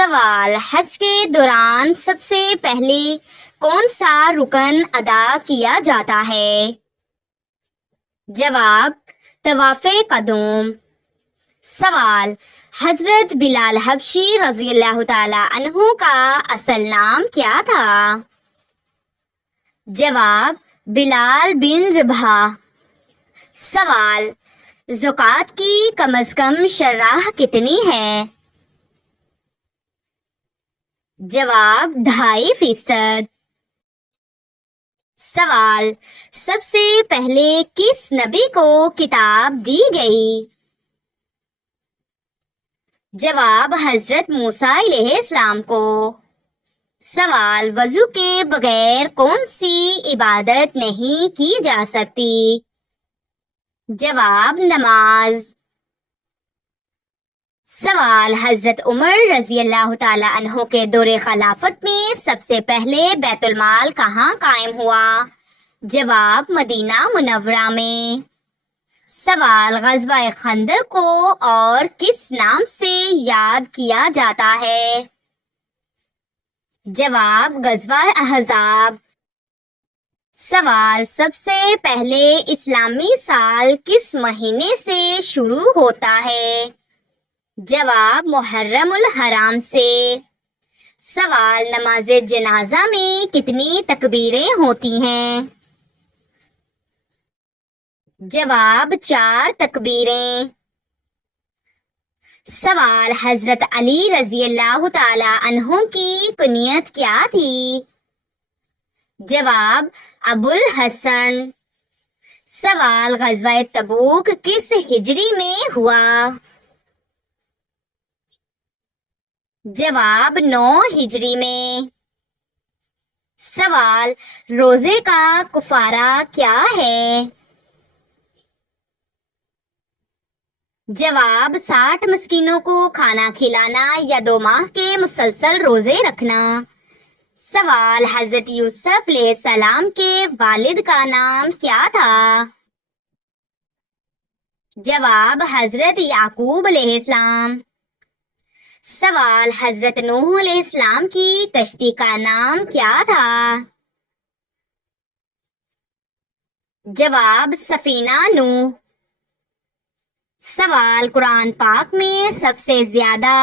سوال: حج کے دوران سب سے پہلے کون سا رکن ادا کیا جاتا ہے؟ جواب: طواف قدوم۔ سوال: حضرت بلال حبشی رضی اللہ تعالی عنہ کا اصل نام کیا تھا؟ جواب: بلال بن رباح۔ سوال: زکوٰۃ کی کم از کم شرح کتنی ہے؟ جواب: 2.5%۔ سوال: سب سے پہلے کس نبی کو کتاب دی گئی؟ جواب: حضرت موسیٰ علیہ السلام کو۔ سوال: وضو کے بغیر کون سی عبادت نہیں کی جا سکتی؟ جواب: نماز۔ سوال: حضرت عمر رضی اللہ تعالی عنہ کے دور خلافت میں سب سے پہلے بیت المال کہاں قائم ہوا؟ جواب: مدینہ منورہ میں۔ سوال: غزوہ خندق کو اور کس نام سے یاد کیا جاتا ہے؟ جواب: غزوہ احزاب۔ سوال: سب سے پہلے اسلامی سال کس مہینے سے شروع ہوتا ہے؟ جواب: محرم الحرام سے۔ سوال: نماز جنازہ میں کتنی تکبیریں ہوتی ہیں؟ جواب: 4 تکبیریں۔ سوال: حضرت علی رضی اللہ تعالی عنہ کی کنیت کیا تھی؟ جواب: ابو الحسن۔ سوال: غزوہ تبوک کس ہجری میں ہوا؟ جواب: 9 ہجری میں۔ سوال: روزے کا کفارہ کیا ہے؟ جواب: 60 مسکینوں کو کھانا کھلانا یا 2 ماہ کے مسلسل روزے رکھنا۔ سوال: حضرت یوسف علیہ السلام کے والد کا نام کیا تھا؟ جواب: حضرت یعقوب علیہ السلام۔ سوال: حضرت نوح علیہ السلام کی کشتی کا نام کیا تھا؟ جواب: سفینہ نوح۔ سوال: قرآن پاک میں سب سے زیادہ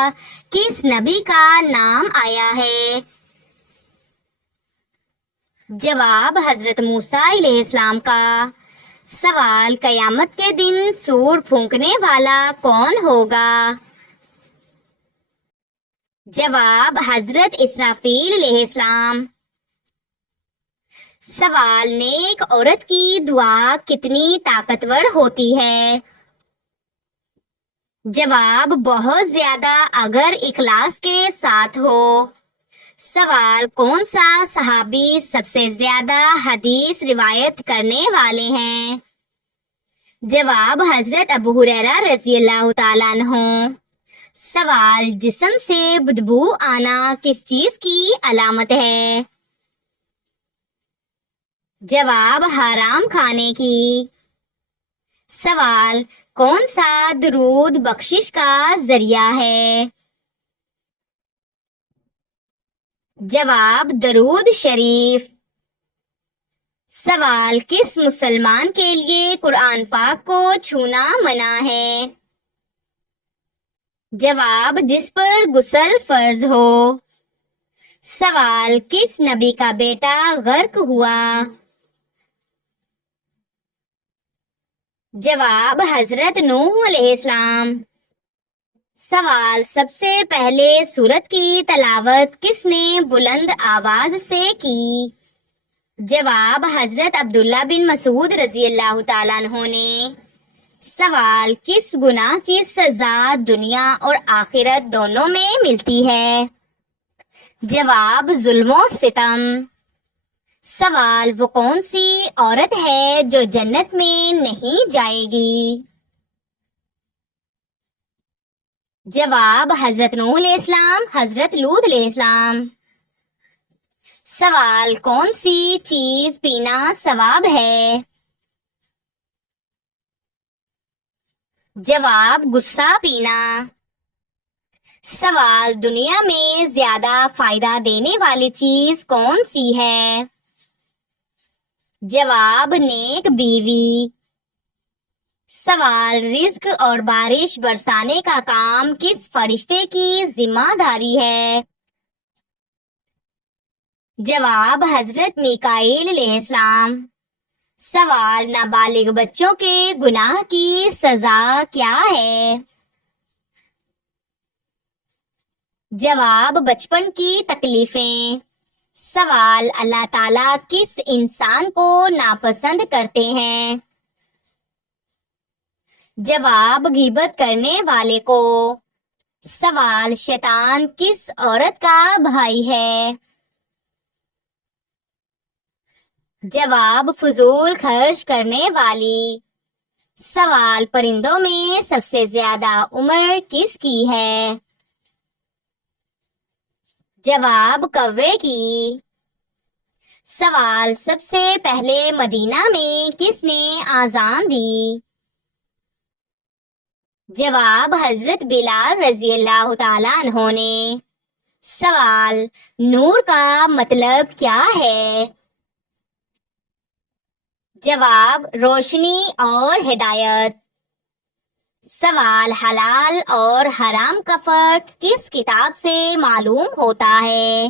کس نبی کا نام آیا ہے؟ جواب: حضرت موسیٰ علیہ السلام کا۔ سوال: قیامت کے دن سور پھونکنے والا کون ہوگا؟ جواب: حضرت اسرافیل علیہ السلام۔ سوال: نیک عورت کی دعا کتنی طاقتور ہوتی ہے؟ جواب: بہت زیادہ اگر اخلاص کے ساتھ ہو۔ سوال: کون سا صحابی سب سے زیادہ حدیث روایت کرنے والے ہیں؟ جواب: حضرت ابو ہریرہ رضی اللہ تعالیٰ عنہ۔ سوال: جسم سے بدبو آنا کس چیز کی علامت ہے؟ جواب: حرام کھانے کی۔ سوال: کون سا درود بخشش کا ذریعہ ہے؟ جواب: درود شریف۔ سوال: کس مسلمان کے لیے قرآن پاک کو چھونا منع ہے؟ جواب: جس پر غسل فرض ہو۔ سوال: کس نبی کا بیٹا غرق ہوا؟ جواب: حضرت نوح علیہ السلام۔ سوال: سب سے پہلے سورت کی تلاوت کس نے بلند آواز سے کی؟ جواب: حضرت عبداللہ بن مسعود رضی اللہ تعالیٰ عنہ نے۔ سوال: کس گناہ کی سزا دنیا اور آخرت دونوں میں ملتی ہے؟ جواب: ظلم و ستم۔ سوال: وہ کون سی عورت ہے جو جنت میں نہیں جائے گی؟ جواب: حضرت نوح علیہ السلام، حضرت لوط علیہ السلام۔ سوال: کون سی چیز پینا ثواب ہے؟ جواب: غصہ پینا۔ سوال، دنیا میں زیادہ فائدہ دینے والی چیز کون سی ہے؟ جواب، نیک بیوی۔ سوال، رزق اور بارش برسانے کا کام کس فرشتے کی ذمہ داری ہے؟ جواب، حضرت میکائیل علیہ السلام۔ سوال، نابالغ بچوں کے گناہ کی سزا کیا ہے؟ جواب، بچپن کی تکلیفیں۔ سوال، اللہ تعالیٰ کس انسان کو ناپسند کرتے ہیں؟ جواب، غیبت کرنے والے کو۔ سوال، شیطان کس عورت کا بھائی ہے؟ جواب، فضول خرچ کرنے والی۔ سوال، پرندوں میں سب سے زیادہ عمر کس کی ہے؟ جواب، کوے کی۔ سوال، سب سے پہلے مدینہ میں کس نے اذان دی؟ جواب، حضرت بلال رضی اللہ تعالیٰ عنہ نے۔ سوال، نور کا مطلب کیا ہے؟ جواب، روشنی اور ہدایت۔ سوال، حلال اور حرام کا فرق کس کتاب سے معلوم ہوتا ہے؟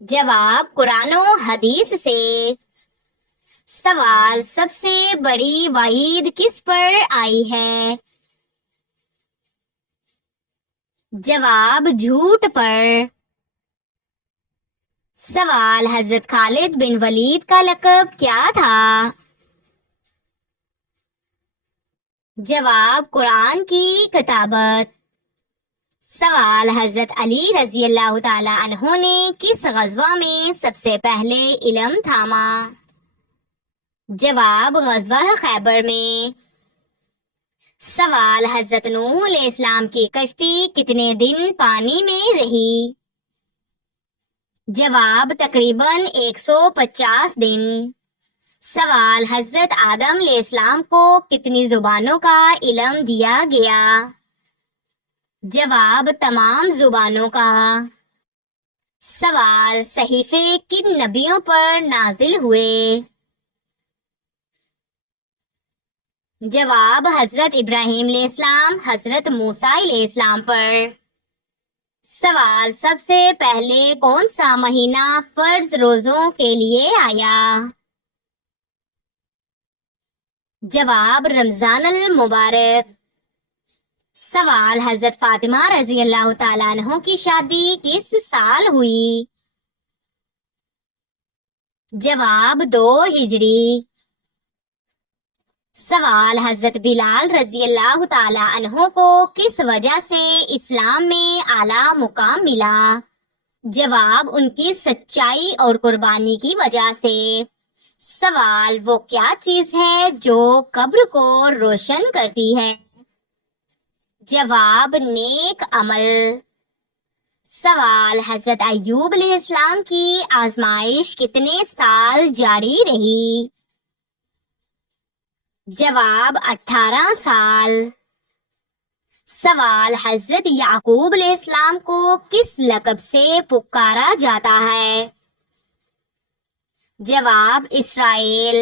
جواب، قرآن و حدیث سے۔ سوال، سب سے بڑی وعید کس پر آئی ہے؟ جواب، جھوٹ پر۔ سوال، حضرت خالد بن ولید کا لقب کیا تھا؟ جواب، قرآن کی کتابت۔ سوال، حضرت علی رضی اللہ تعالی عنہ نے کس غزوہ میں سب سے پہلے علم تھاما؟ جواب، غزوہ خیبر میں۔ سوال، حضرت نوح علیہ السلام کی کشتی کتنے دن پانی میں رہی؟ جواب، تقریباً 150 دن۔ سوال، حضرت آدم علیہ السلام کو کتنی زبانوں کا علم دیا گیا؟ جواب، تمام زبانوں کا۔ سوال، صحیفے کن نبیوں پر نازل ہوئے؟ جواب، حضرت ابراہیم علیہ السلام، حضرت موسیٰ علیہ السلام پر۔ سوال، سب سے پہلے کون سا مہینہ فرض روزوں کے لیے آیا؟ جواب، رمضان المبارک۔ سوال، حضرت فاطمہ رضی اللہ تعالیٰ عنہ کی شادی کس سال ہوئی؟ جواب، 2 ہجری۔ سوال، حضرت بلال رضی اللہ تعالیٰ عنہ کو کس وجہ سے اسلام میں اعلیٰ مقام ملا؟ جواب، ان کی سچائی اور قربانی کی وجہ سے۔ سوال، وہ کیا چیز ہے جو قبر کو روشن کرتی ہے؟ جواب، نیک عمل۔ سوال، حضرت ایوب علیہ السلام کی آزمائش کتنے سال جاری رہی؟ جواب، 18 سال۔ سوال، حضرت یعقوب علیہ السلام کو کس لقب سے پکارا جاتا ہے؟ جواب، اسرائیل۔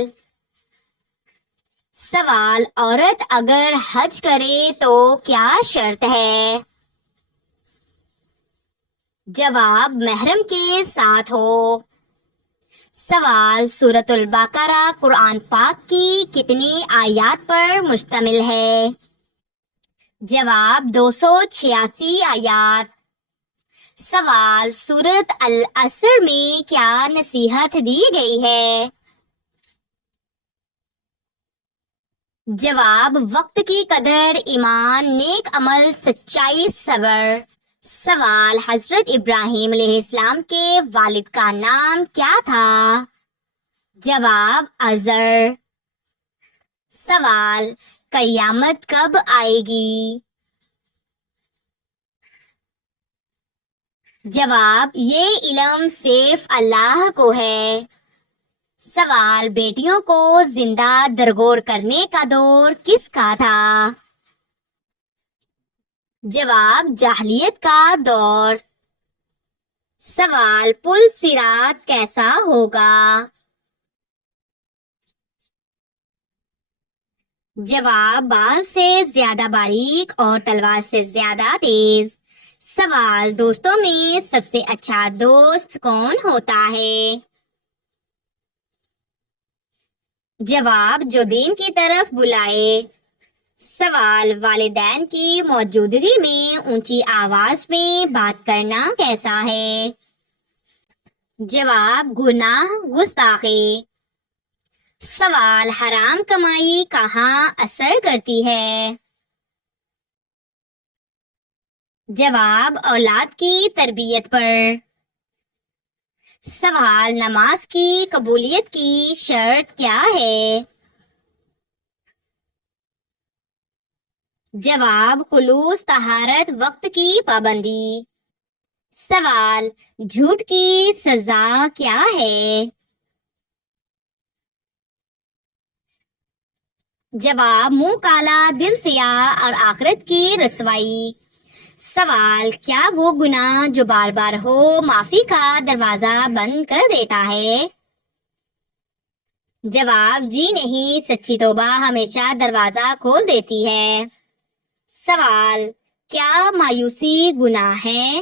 سوال، عورت اگر حج کرے تو کیا شرط ہے؟ جواب، محرم کے ساتھ ہو۔ سوال، سورۃ البقرہ قرآن پاک کی کتنی آیات پر مشتمل ہے؟ جواب، 286 آیات۔ سوال، سورۃ العصر میں کیا نصیحت دی گئی ہے؟ جواب، وقت کی قدر، ایمان، نیک عمل، سچائی، صبر۔ سوال، حضرت ابراہیم علیہ السلام کے والد کا نام کیا تھا؟ جواب، آزر۔ سوال، قیامت کب آئے گی؟ جواب، یہ علم صرف اللہ کو ہے۔ سوال، بیٹیوں کو زندہ درگور کرنے کا دور کس کا تھا؟ جواب جاہلیت کا دور. سوال پل صراط کیسا ہوگا؟ جواب بال سے زیادہ باریک اور تلوار سے زیادہ تیز. سوال دوستوں میں سب سے اچھا دوست کون ہوتا ہے؟ جواب جو دین کی طرف بلائے. سوال والدین کی موجودگی میں اونچی آواز میں بات کرنا کیسا ہے؟ جواب گناہ گستاخی. سوال حرام کمائی کہاں اثر کرتی ہے؟ جواب اولاد کی تربیت پر. سوال نماز کی قبولیت کی شرط کیا ہے؟ جواب خلوص طہارت وقت کی پابندی. سوال جھوٹ کی سزا کیا ہے؟ جواب منہ کالا دل سیاہ اور آخرت کی رسوائی. سوال کیا وہ گناہ جو بار بار ہو معافی کا دروازہ بند کر دیتا ہے؟ جواب جی نہیں، سچی توبہ ہمیشہ دروازہ کھول دیتی ہے. سوال کیا مایوسی گناہ ہے؟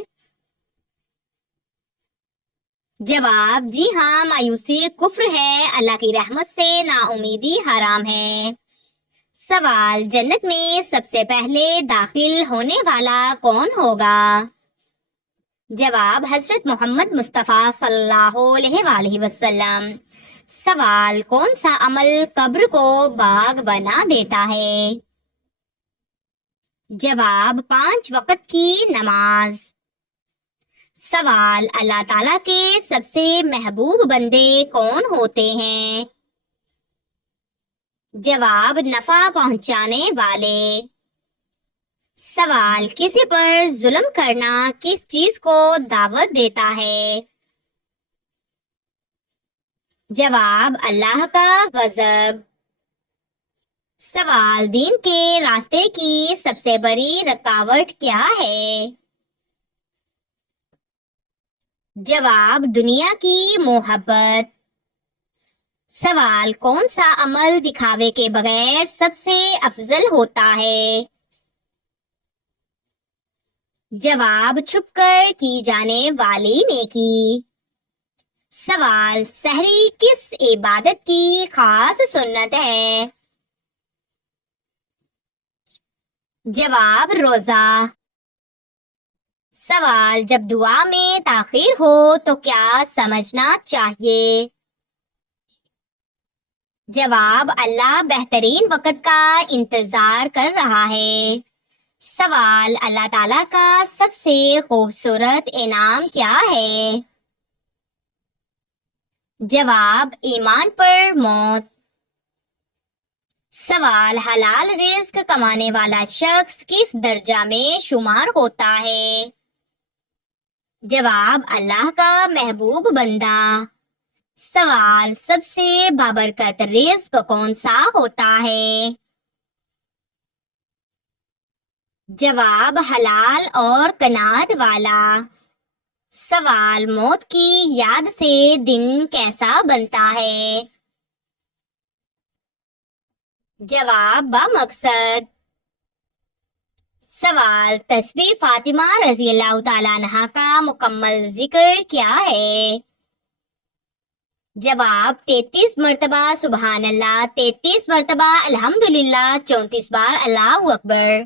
جواب جی ہاں، مایوسی کفر ہے، اللہ کی رحمت سے نا امیدی حرام ہے. سوال جنت میں سب سے پہلے داخل ہونے والا کون ہوگا؟ جواب حضرت محمد مصطفیٰ صلی اللہ علیہ وآلہ وسلم. سوال کون سا عمل قبر کو باغ بنا دیتا ہے؟ جواب 5 وقت کی نماز. سوال اللہ تعالیٰ کے سب سے محبوب بندے کون ہوتے ہیں؟ جواب نفع پہنچانے والے. سوال کسی پر ظلم کرنا کس چیز کو دعوت دیتا ہے؟ جواب اللہ کا غضب. سوال دین کے راستے کی سب سے بڑی رکاوٹ کیا ہے؟ جواب دنیا کی محبت. سوال کون سا عمل دکھاوے کے بغیر سب سے افضل ہوتا ہے؟ جواب چھپ کر کی جانے والی نیکی. سوال سحری کس عبادت کی خاص سنت ہے؟ جواب روزہ. سوال جب دعا میں تاخیر ہو تو کیا سمجھنا چاہیے؟ جواب اللہ بہترین وقت کا انتظار کر رہا ہے. سوال اللہ تعالیٰ کا سب سے خوبصورت انعام کیا ہے؟ جواب ایمان پر موت. سوال حلال رزق کمانے والا شخص کس درجہ میں شمار ہوتا ہے؟ جواب اللہ کا محبوب بندہ. سوال سب سے بابرکت رزق کون سا ہوتا ہے؟ جواب حلال اور قناعت والا. سوال موت کی یاد سے دن کیسا بنتا ہے؟ جواب بامقصد. سوال تسبیح فاطمہ رضی اللہ تعالیٰ عنہا کا مکمل ذکر کیا ہے؟ جواب 33 مرتبہ سبحان اللہ، 33 مرتبہ الحمدللہ، 34 بار اللہ اکبر.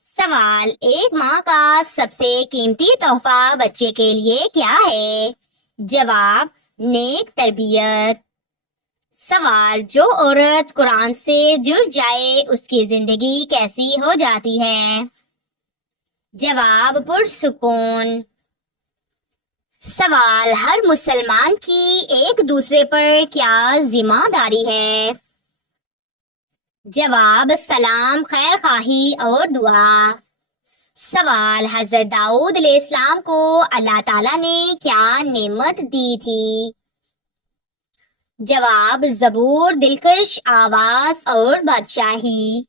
سوال ایک ماں کا سب سے قیمتی تحفہ بچے کے لیے کیا ہے؟ جواب نیک تربیت. سوال جو عورت قرآن سے جڑ جائے اس کی زندگی کیسی ہو جاتی ہے؟ جواب پرسکون. سوال ہر مسلمان کی ایک دوسرے پر کیا ذمہ داری ہے؟ جواب سلام، خیر خواہی اور دعا. سوال حضرت داؤد علیہ السلام کو اللہ تعالیٰ نے کیا نعمت دی تھی؟ جواب زبور، دلکش آواز اور بادشاہی.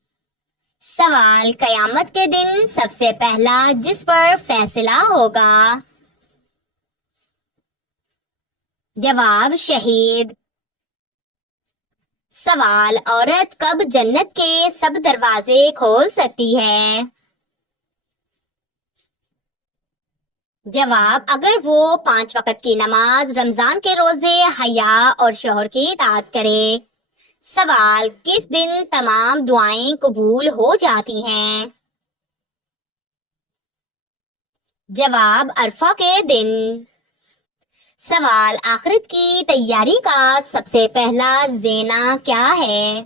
سوال، قیامت کے دن سب سے پہلا جس پر فیصلہ ہوگا؟ جواب، شہید۔ سوال، عورت کب جنت کے سب دروازے کھول سکتی ہے؟ جواب، اگر وہ 5 وقت کی نماز، رمضان کے روزے، حیا اور شوہر کی اطاعت کرے۔ سوال، کس دن تمام دعائیں قبول ہو جاتی ہیں؟ جواب، عرفہ کے دن۔ سوال، آخرت کی تیاری کا سب سے پہلا زینہ کیا ہے؟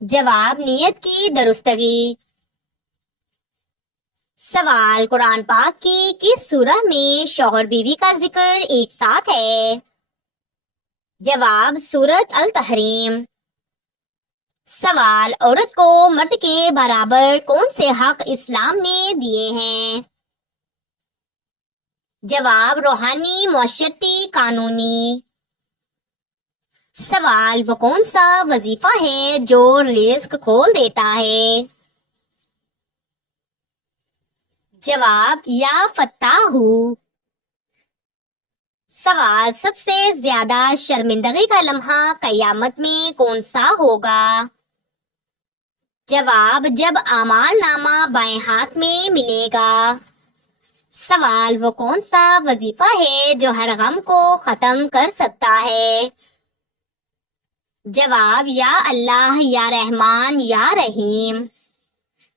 جواب، نیت کی درستگی۔ سوال، قرآن پاک کی کس سورہ میں شوہر بیوی کا ذکر ایک ساتھ ہے؟ جواب، سورۃ التحریم۔ سوال، عورت کو مرد کے برابر کون سے حق اسلام نے دیے ہیں؟ جواب، روحانی، معاشرتی، قانونی۔ سوال، وہ کون سا وظیفہ ہے جو رزق کھول دیتا ہے؟ جواب، یا فتاح۔ سوال، سب سے زیادہ شرمندگی کا لمحہ قیامت میں کون سا ہوگا؟ جواب، جب اعمال نامہ بائیں ہاتھ میں ملے گا۔ سوال، وہ کون سا وظیفہ ہے جو ہر غم کو ختم کر سکتا ہے؟ جواب، یا اللہ، یا رحمان، یا رحیم۔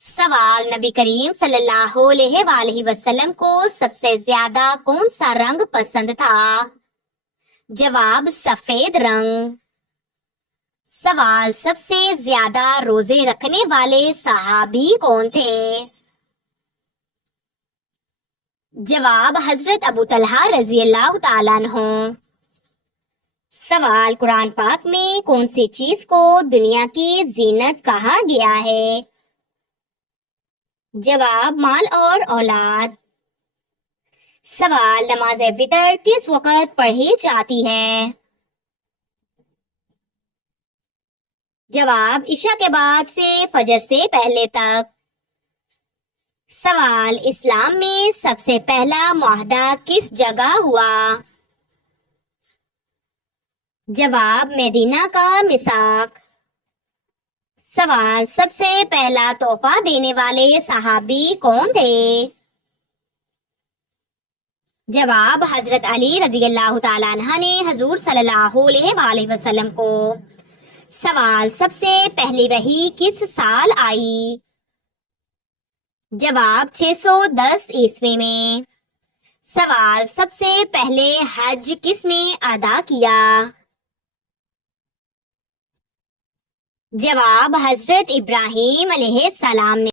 سوال، نبی کریم صلی اللہ علیہ وآلہ وسلم کو سب سے زیادہ کون سا رنگ پسند تھا؟ جواب، سفید رنگ۔ سوال، سب سے زیادہ روزے رکھنے والے صحابی کون تھے؟ جواب، حضرت ابو طلحہ رضی اللہ تعالیٰ عنہ۔ سوال، قرآن پاک میں کون سی چیز کو دنیا کی زینت کہا گیا ہے؟ جواب، مال اور اولاد۔ سوال، نماز وتر کس وقت پڑھی جاتی ہے؟ جواب، عشاء کے بعد سے فجر سے پہلے تک۔ سوال، اسلام میں سب سے پہلا معاہدہ کس جگہ ہوا؟ جواب، مدینہ کا میثاق۔ سوال، سب سے پہلا تحفہ دینے والے صحابی کون تھے؟ جواب، حضرت علی رضی اللہ تعالیٰ عنہ نے حضور صلی اللہ علیہ وآلہ وسلم کو۔ سوال، سب سے پہلی وحی کس سال آئی؟ جواب، 610 عیسوی میں۔ سوال، سب سے پہلے حج کس نے ادا کیا؟ جواب، حضرت ابراہیم علیہ السلام نے۔